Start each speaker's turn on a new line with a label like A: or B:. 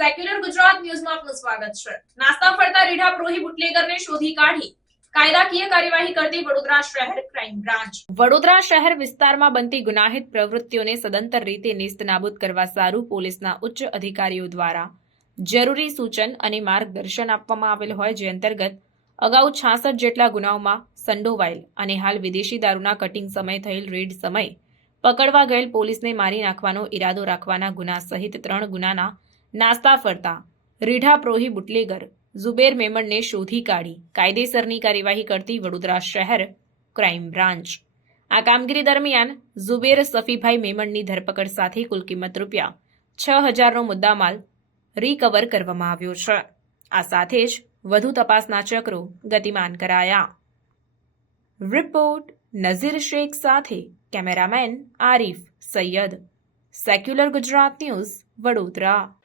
A: ન્યૂઝમાં આપનું સ્વાગત છે. નાસ્તા ફરતા રીઢા પ્રોહી બુટલેગરને શોધી કાઢી. કાયદાકીય કાર્યવાહી કરતી વડોદરા શહેર ક્રાઇમ બ્રાન્ચ. વડોદરા શહેર વિસ્તારમાં બનતી ગુનાહિત પ્રવૃત્તિઓને સદંતર રીતે નેસ્તનાબૂદ કરવા સારું પોલીસના ઉચ્ચ અધિકારીઓ દ્વારા જરૂરી સૂચન અને માર્ગદર્શન આપવામાં આવેલ હોય જે અંતર્ગત અગાઉ છાસઠ જેટલા ગુનાઓમાં સંડોવાયેલ અને હાલ વિદેશી દારૂના કટિંગ સમય થયેલ રેડ સમયે પકડવા ગયેલ પોલીસને મારી નાખવાનો ઈરાદો રાખવાના ગુના સહિત ત્રણ ગુનાના નાસ્તા ફરતા. રીઢા પ્રોહી બુટલેગર, ઝુબેર મેમણને શોધી કાઢી. કાયદેસરની કાર્યવાહી કરતી વડોદરા શહેર ક્રાઇમ બ્રાન્ચ. આ કામગીરી દરમિયાન ઝુબેર સફીભાઈ મેમણની ધરપકડ સાથે કુલ કિંમત રૂપિયા છ હજારનો મુદ્દામાલ રિકવર કરવામાં આવ્યો છે. આ સાથે જ વધુ તપાસના ચક્રો ગતિમાન કરાયા. રિપોર્ટ નઝીર શેખ સાથે cameraman Arif Sayyed. Secular Gujarat news Vadodara.